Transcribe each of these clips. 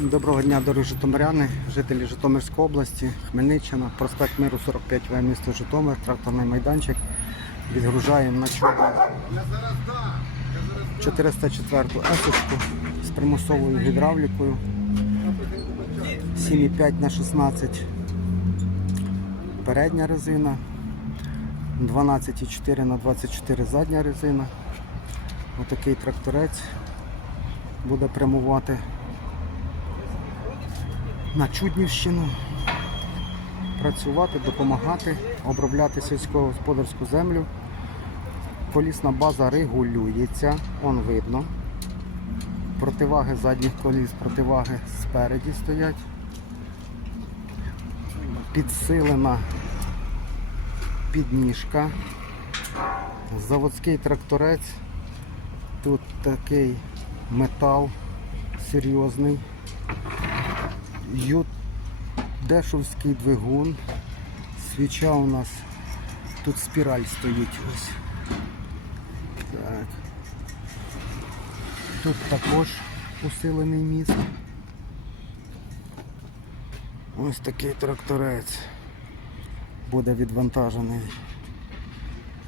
Доброго дня, дорогі житомиряни, жителі Житомирської області, Хмельниччина, проспект Миру 45В, місто Житомир, тракторний майданчик. Відгружаємо на чудо 404 есочку з примусовою гідравлікою 7,5 на 16 передня резина, 12,4 на 24 задня резина. Отакий тракторець буде прямувати на Чуднівщину, працювати, допомагати, обробляти сільськогосподарську землю. Колісна база регулюється, он видно. Противаги задніх коліс, противаги спереді стоять. Підсилена підніжка. Заводський тракторець. Тут такий метал серйозний. Юдешовський двигун. Свіча у нас тут спіраль стоїть ось. Так. Тут також усилений міст. Ось такий тракторець буде відвантажений.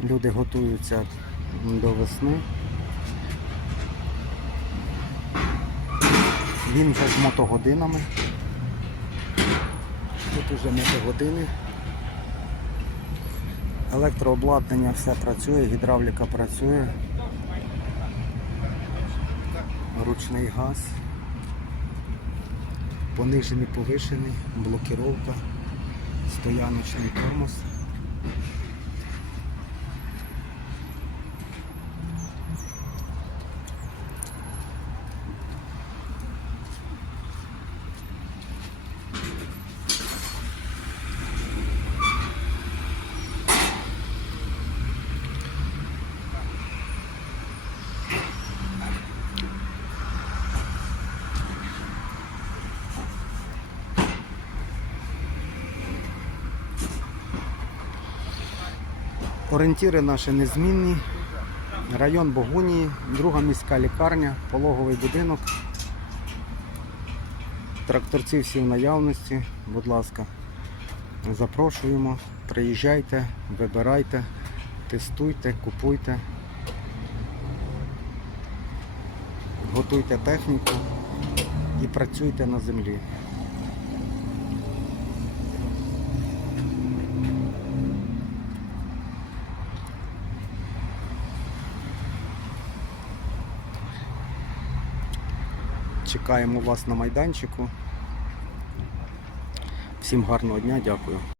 Люди готуються до весни. Він вже з мотогодинами. Уже мотогодини. Електрообладнання все працює, гідравліка працює. Ручний газ. Понижений, повишений, блокіровка, стояночний тормоз. Орієнтіри наші незмінні. Район Богунії, друга міська лікарня, пологовий будинок. Тракторці всі в наявності, будь ласка, запрошуємо, приїжджайте, вибирайте, тестуйте, купуйте, готуйте техніку і працюйте на землі. Чекаємо вас на майданчику. Всім гарного дня, дякую.